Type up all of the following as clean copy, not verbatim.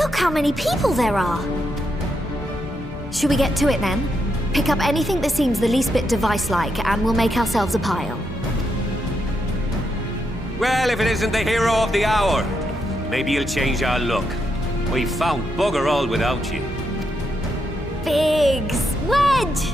Look how many people there are! Should we get to it then? Pick up anything that seems the least bit device-like, and we'll make ourselves a pile. Well, if it isn't the hero of the hour, maybe you'll change our look. We've found bugger all without you. Biggs! Wedge!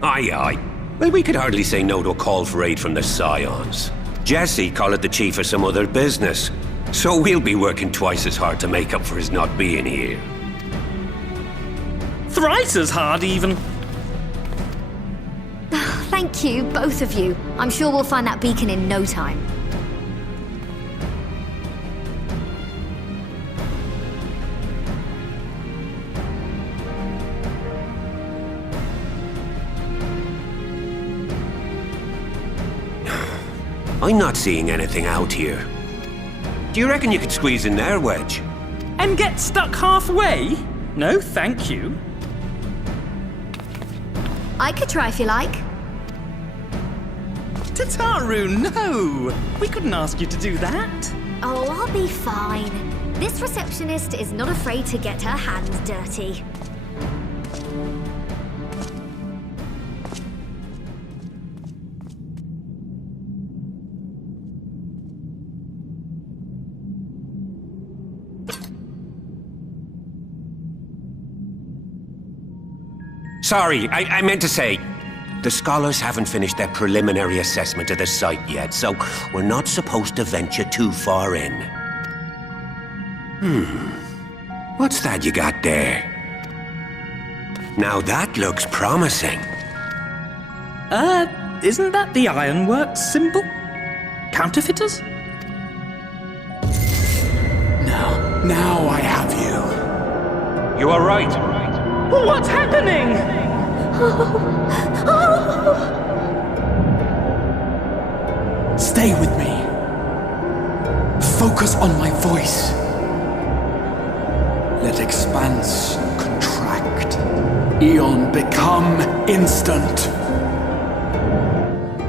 Aye, aye. Well, we could hardly say no to a call for aid from the Scions. Jesse called it the chief of some other business. So we'll be working twice as hard to make up for his not being here. Thrice as hard, even. Thank you, both of you. I'm sure we'll find that beacon in no time. I'm not seeing anything out here. Do you reckon you could squeeze in there, Wedge? And get stuck halfway? No, thank you. I could try if you like. Tataru, no! We couldn't ask you to do that. Oh, I'll be fine. This receptionist is not afraid to get her hands dirty. Sorry, I meant to say, the scholars haven't finished their preliminary assessment of the site yet, so we're not supposed to venture too far in. What's that you got there? Now that looks promising. Isn't that the Ironworks symbol? Counterfeiters? Now I have you. You are right. What's happening? Stay with me. Focus on my voice. Let expanse contract. Eon become instant.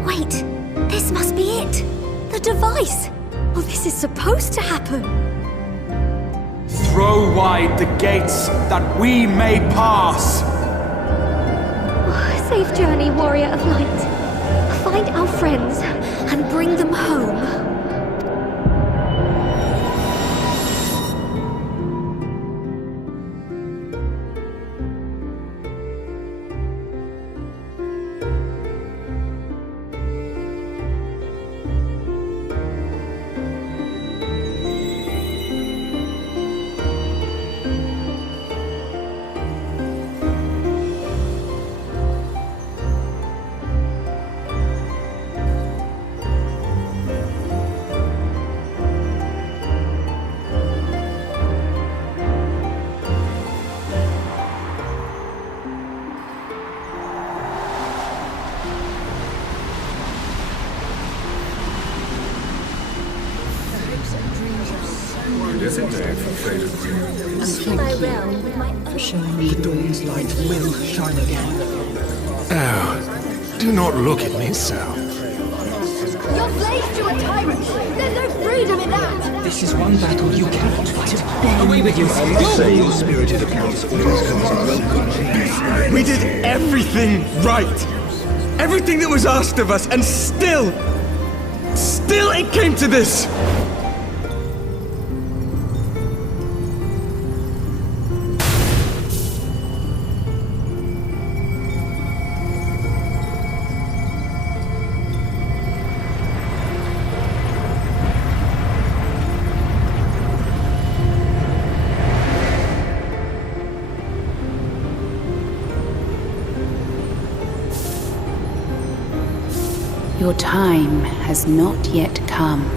Wait, this must be it. The device. Oh, this is supposed to happen. Throw wide the gates that we may pass. Safe journey, warrior of light. Find our friends and bring them home. The dawn's light will shine again. Oh, do not look at me so. You're slaves to a tyrant! There's no freedom in that! This is one battle you cannot fight. Away with you! Same spirited accounts always comes welcome. We did everything right! Everything that was asked of us, and still it came to this! Your time has not yet come.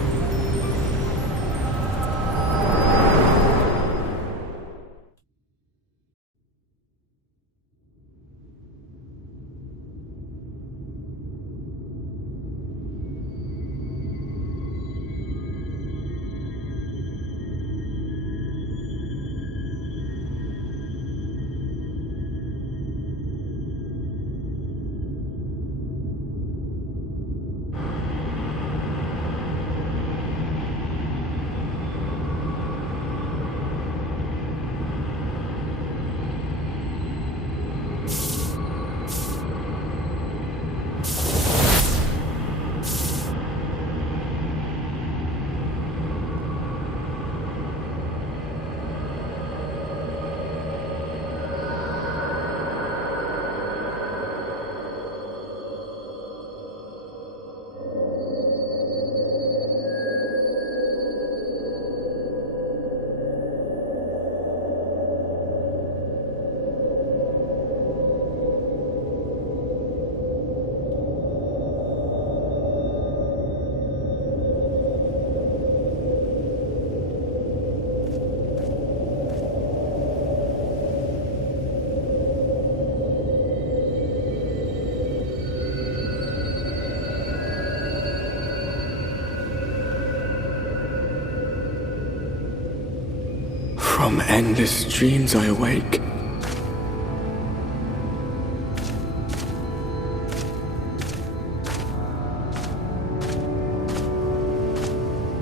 From endless dreams I awake.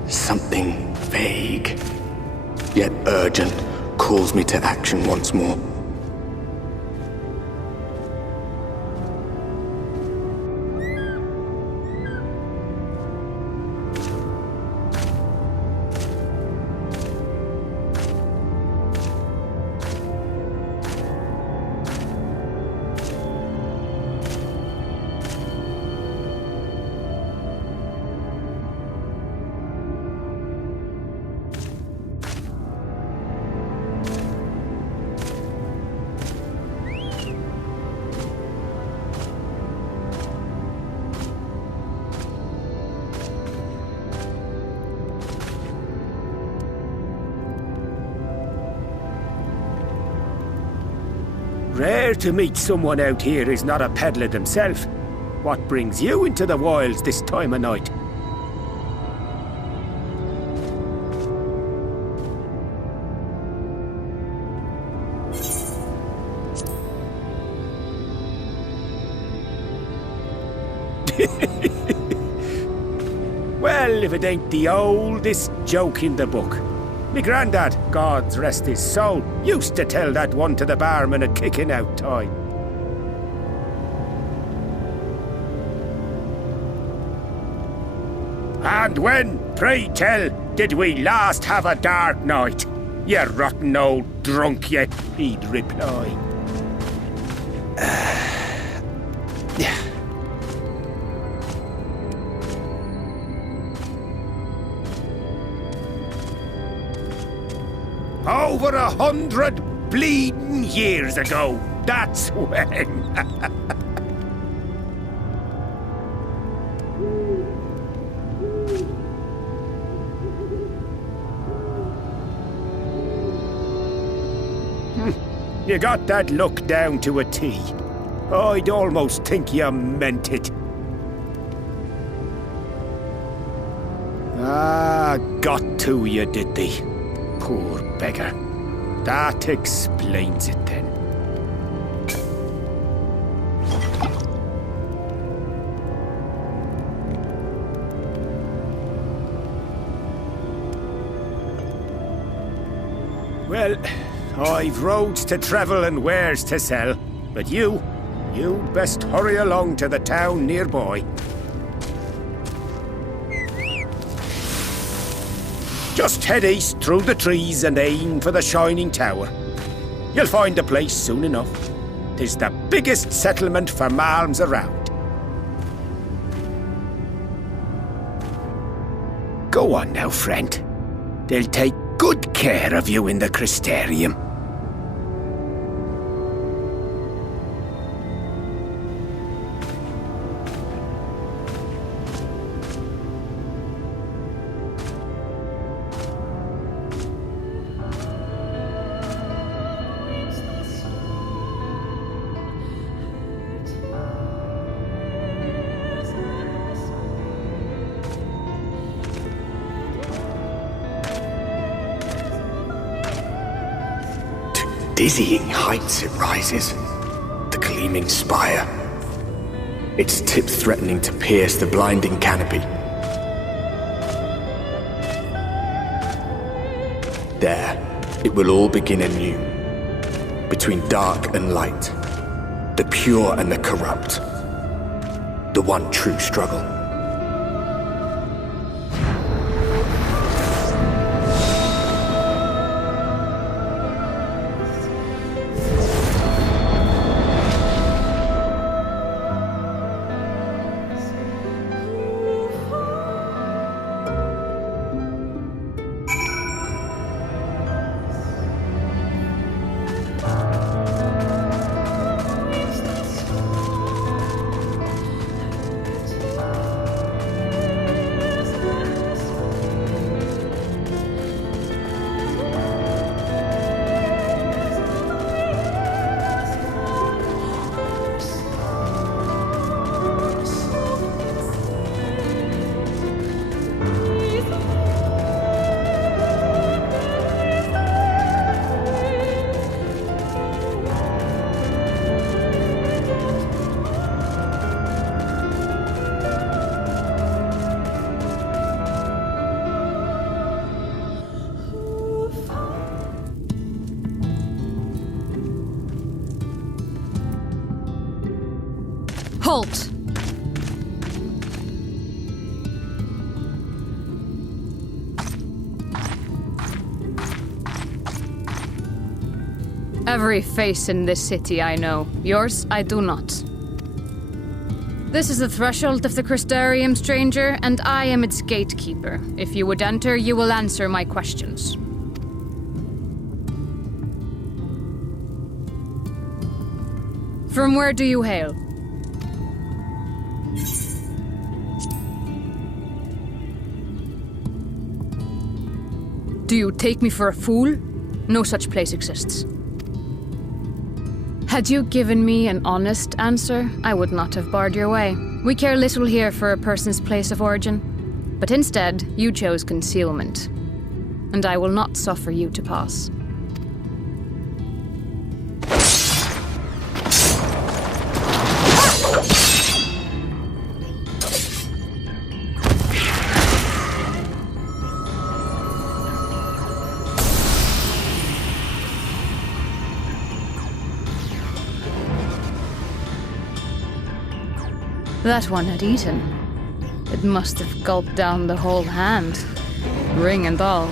Something vague, yet urgent, calls me to action once more. Rare to meet someone out here who's not a peddler themselves. What brings you into the wilds this time of night? Well, if it ain't the oldest joke in the book. Me grandad, God rest his soul, used to tell that one to the barman at kicking out time. And when, pray tell, did we last have a dark night? You rotten old drunk, you, he'd reply. Over 100 bleeding years ago, that's when. You got that look down to a T. I'd almost think you meant it. Ah, got to you, did they? Poor beggar. That explains it then. Well, I've roads to travel and wares to sell, but you'd best hurry along to the town nearby. Just head east through the trees and aim for the Shining Tower. You'll find the place soon enough. 'Tis the biggest settlement for malms around. Go on now, friend. They'll take good care of you in the Crystarium. Dizzying heights it rises, the gleaming spire, its tip threatening to pierce the blinding canopy. There, it will all begin anew, between dark and light, the pure and the corrupt, the one true struggle. Halt! Every face in this city I know. Yours, I do not. This is the threshold of the Crystarium, stranger, and I am its gatekeeper. If you would enter, you will answer my questions. From where do you hail? Do you take me for a fool? No such place exists. Had you given me an honest answer, I would not have barred your way. We care little here for a person's place of origin. But instead, you chose concealment. And I will not suffer you to pass. That one had eaten. It must have gulped down the whole hand, ring and all.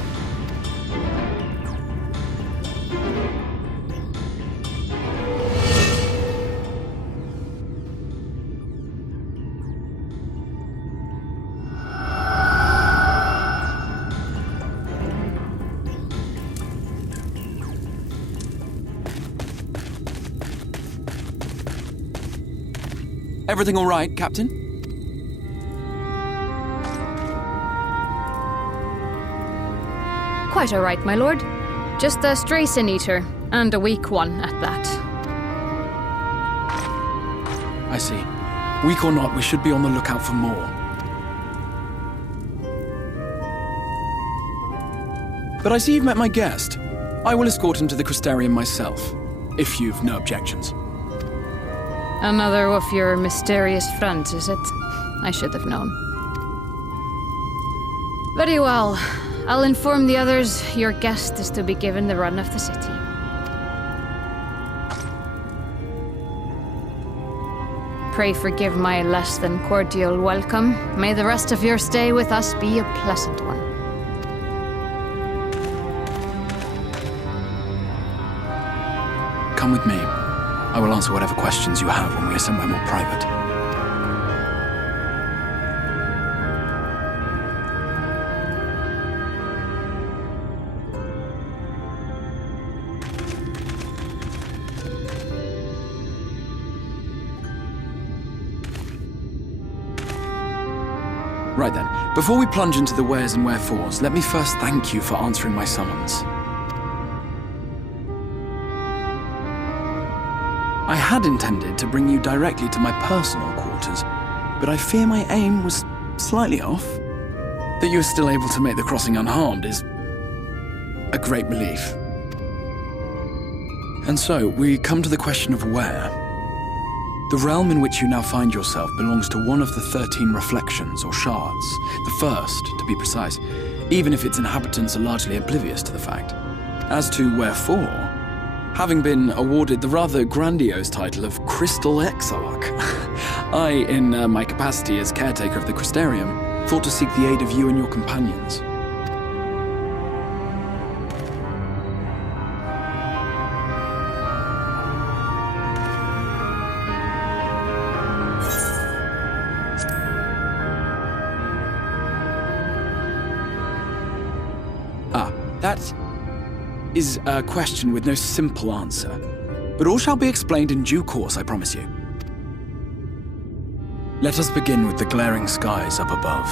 Everything all right, Captain? Quite all right, my lord. Just a stray sin-eater, and a weak one at that. I see. Weak or not, we should be on the lookout for more. But I see you've met my guest. I will escort him to the Crystarium myself, if you've no objections. Another of your mysterious friends, is it? I should have known. Very well. I'll inform the others your guest is to be given the run of the city. Pray forgive my less than cordial welcome. May the rest of your stay with us be a pleasant one. Come with me. I will answer whatever questions you have when we are somewhere more private. Right then, before we plunge into the wheres and wherefores, let me first thank you for answering my summons. I had intended to bring you directly to my personal quarters, but I fear my aim was slightly off. That you are still able to make the crossing unharmed is a great relief. And so, we come to the question of where. The realm in which you now find yourself belongs to one of the 13 reflections, or shards. The first, to be precise, even if its inhabitants are largely oblivious to the fact. As to wherefore, having been awarded the rather grandiose title of Crystal Exarch, I, in my capacity as caretaker of the Crystarium, thought to seek the aid of you and your companions. That is a question with no simple answer, but all shall be explained in due course, I promise you. Let us begin with the glaring skies up above.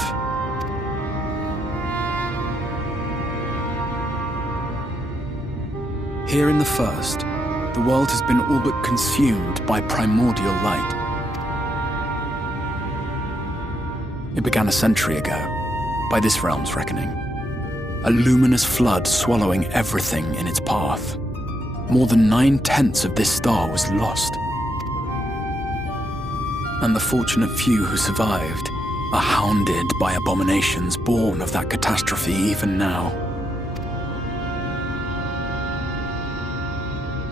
Here in the first, the world has been all but consumed by primordial light. It began a century ago, by this realm's reckoning. A luminous flood swallowing everything in its path. More than 9/10 of this star was lost. And the fortunate few who survived are hounded by abominations born of that catastrophe even now.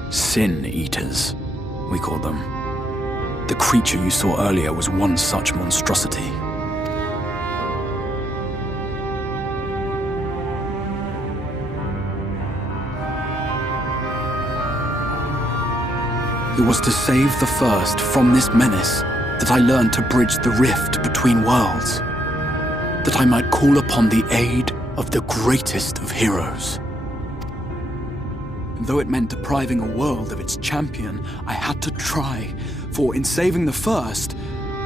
Sin Eaters, we call them. The creature you saw earlier was one such monstrosity. It was to save the First from this menace that I learned to bridge the rift between worlds, that I might call upon the aid of the greatest of heroes. And though it meant depriving a world of its champion, I had to try, for in saving the First,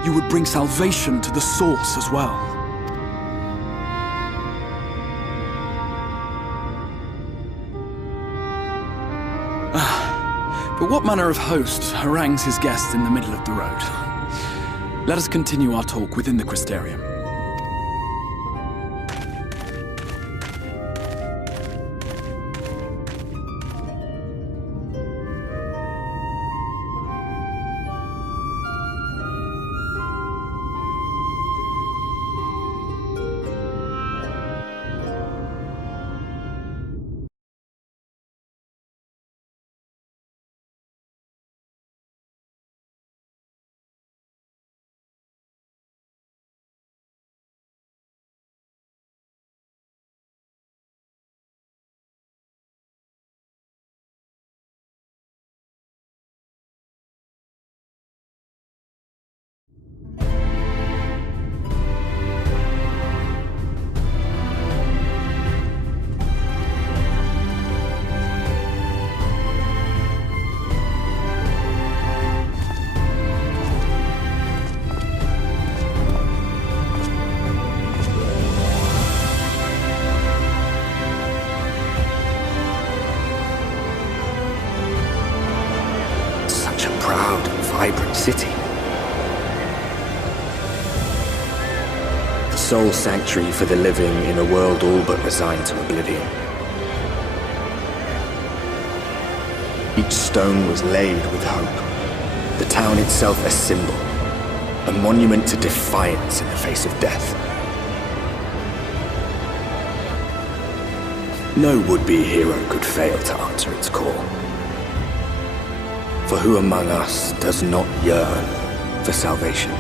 you would bring salvation to the Source as well. But what manner of host harangues his guests in the middle of the road? Let us continue our talk within the Crystarium. Vibrant city. The sole sanctuary for the living in a world all but resigned to oblivion. Each stone was laid with hope. The town itself a symbol, a monument to defiance in the face of death. No would-be hero could fail to answer its call. For who among us does not yearn for salvation?